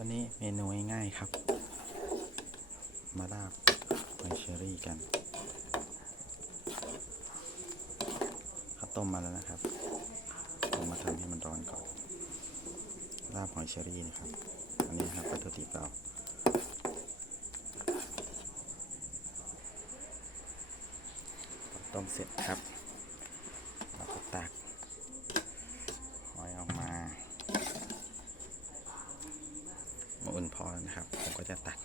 วันนี้เมนูง่ายๆครับ มาลาบหอยเชอรี่กันข้าวต้มมาแล้วนะครับผมมาทำให้มันร้อนก่อนลาบหอยเชอรี่นะครับ อันนี้ครับวัตถุดิบเราต้มเสร็จครับเราก็ตักหอยออกมา มา อุ่นพอแล้วนะครับ ผมก็จะตัก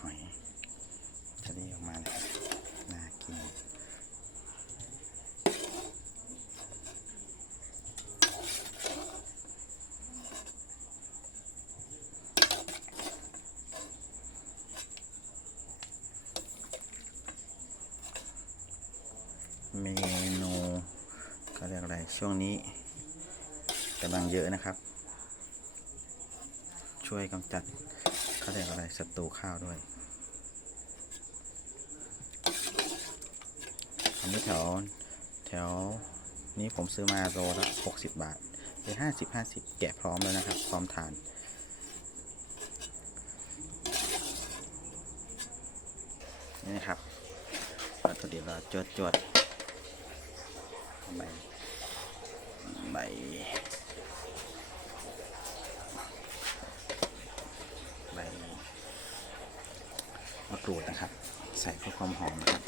หอยชะนีออกมานะครับน่ากินเมนูเขาเรียกอะไรช่วงนี้กำลังเยอะนะครับ ช่วยกำจัดเขาเรียกอะไรศัตรูข้าวด้วยอันนี้แถวแถวนี้ผมซื้อมาโลละ60บาทไปห้าสิบห้าสิบแกะพร้อมแล้วนะครับ พร้อมทานนี่นะครับวัตถุดิบเราจดจดๆใบใบใบ มะกรูดนะครับ ใส่เพื่อความหอมนะครับ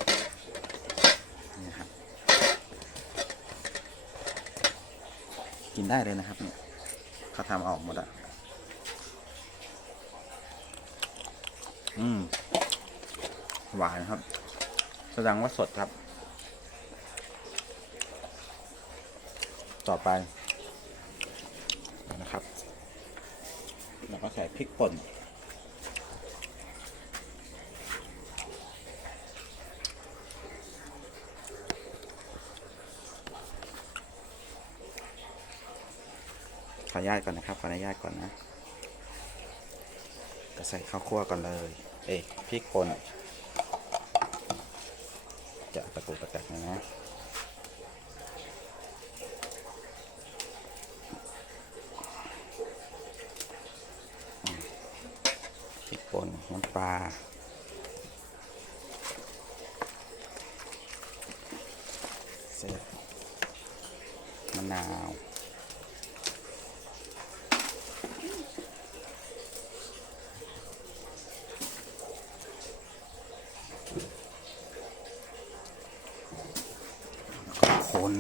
นี่ครับ กินได้เลยนะครับเนี่ยเขาทำออกหมดอะอืมหวานครับ แสดงว่าสดครับ ต่อไปนะครับ แล้วก็ใส่พริกป่น ออนุญาตก่อนนะครับ ขออนุญาตก่อนนะก็ใส่ข้าวคั่วก่อนเลย เอ้ยพริกป่นจะตะกุกตะกักหน่อยนะพริกป่นน้ำปลาเสร็จมะนาว คน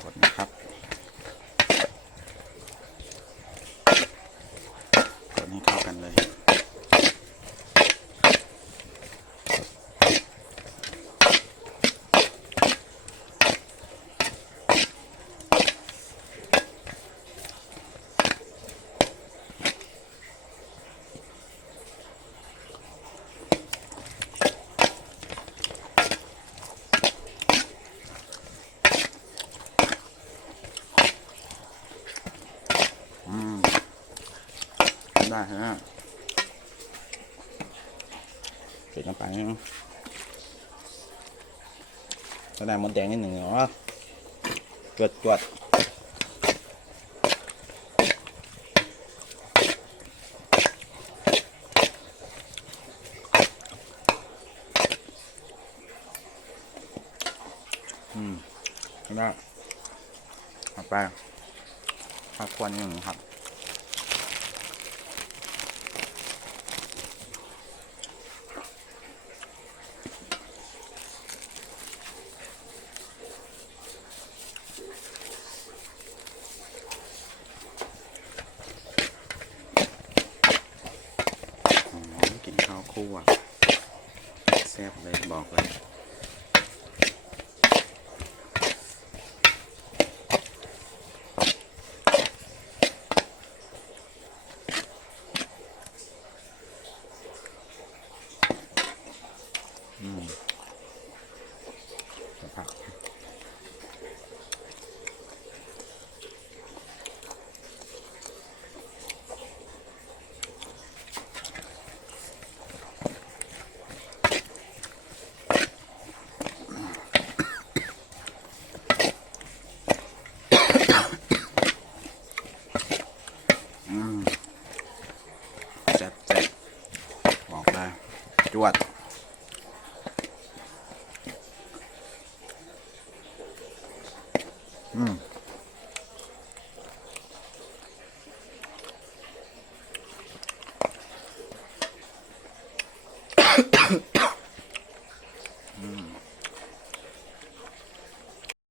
คนนะครับ คนให้เข้า กันเลย เผ็ดน้ำปลานิดนึงแสดงมดแดงนิดหนึ่งเหรอจวดจวดอืมได้เอาไปข้าวควนหนึ่งครับ หอมกลินข้าว คั่วแซ่บเลยบอกเลยอืมสภาพ จวดอืม